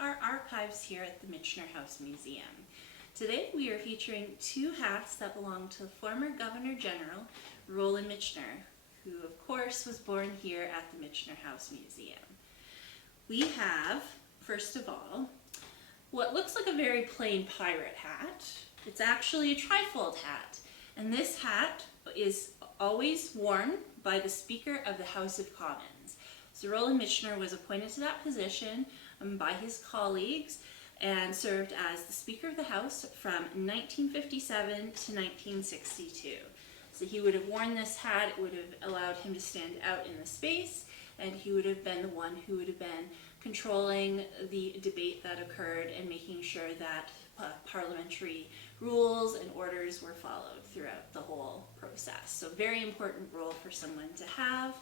our archives here at the Michener House Museum. Today we are featuring two hats that belong to the former Governor General, Roland Michener, who of course was born here at the Michener House Museum. We have, first of all, what looks like a very plain pirate hat. It's actually a trifold hat, and this hat is always worn by the Speaker of the House of Commons. So Roland Michener was appointed to that position by his colleagues and served as the Speaker of the House from 1957 to 1962. So he would have worn this hat, it would have allowed him to stand out in the space, and he would have been the one who would have been controlling the debate that occurred and making sure that parliamentary rules and orders were followed throughout the whole process. So very important role for someone to have,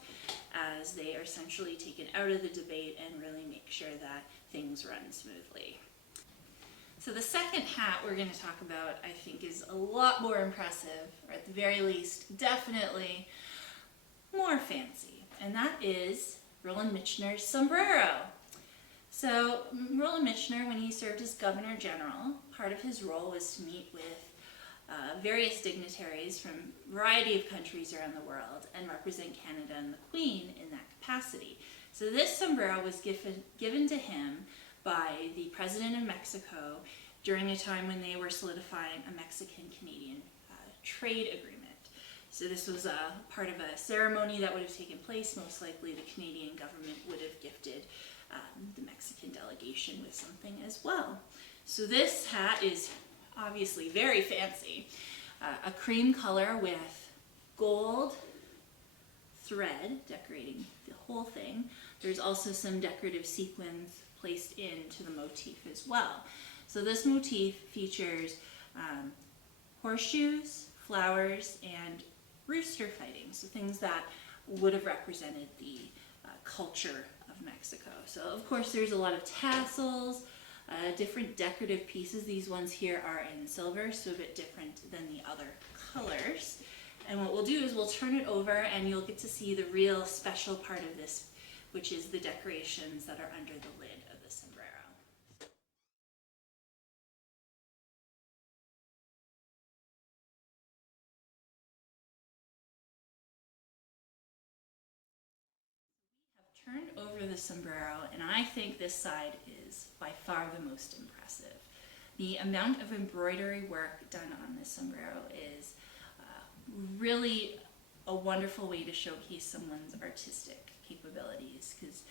as they are essentially taken out of the debate and really make sure that things run smoothly. So the second hat we're going to talk about, I think, is a lot more impressive, or at the very least, definitely more fancy, and that is Roland Michener's sombrero. So Roland Michener, when he served as Governor General, part of his role was to meet with various dignitaries from a variety of countries around the world and represent Canada and the Queen in that capacity. So this sombrero was given to him by the President of Mexico during a time when they were solidifying a Mexican-Canadian trade agreement. So this was a part of a ceremony that would have taken place. Most likely the Canadian government would have gifted the Mexican delegation with something as well. So this hat is obviously very fancy. A cream color with gold thread decorating the whole thing. There's also some decorative sequins placed into the motif as well. So this motif features horseshoes, flowers, and rooster fighting, so things that would have represented the culture of Mexico. So of course there's a lot of tassels, different decorative pieces. These ones here are in silver, so a bit different than the other colors. And what we'll do is we'll turn it over and you'll get to see the real special part of this, which is the decorations that are under the lid of the sombrero. Turned over the sombrero, and I think this side is by far the most impressive. The amount of embroidery work done on this sombrero is really a wonderful way to showcase someone's artistic capabilities, because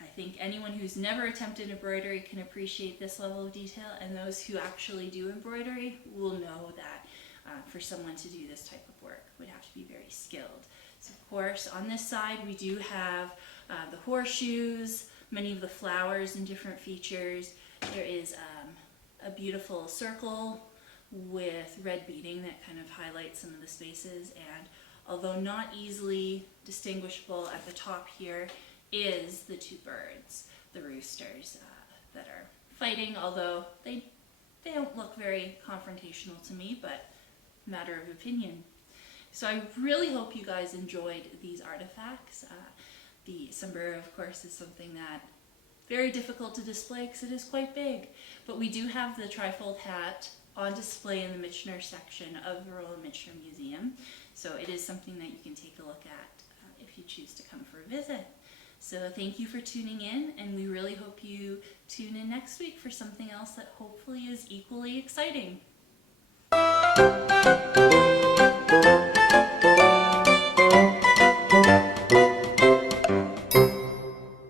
I think anyone who's never attempted embroidery can appreciate this level of detail, and those who actually do embroidery will know that for someone to do this type of work would have to be very skilled. So of course on this side we do have the horseshoes, many of the flowers and different features. There is a beautiful circle with red beading that kind of highlights some of the spaces, and although not easily distinguishable, at the top here is the two birds, the roosters, that are fighting, although they don't look very confrontational to me, but matter of opinion. So I really hope you guys enjoyed these artifacts. The sombrero, of course, is something that very difficult to display because it is quite big, but we do have the trifold hat on display in the Michener section of the Roland Michener Museum, so it is something that you can take a look at if you choose to come for a visit. So thank you for tuning in, and we really hope you tune in next week for something else that hopefully is equally exciting.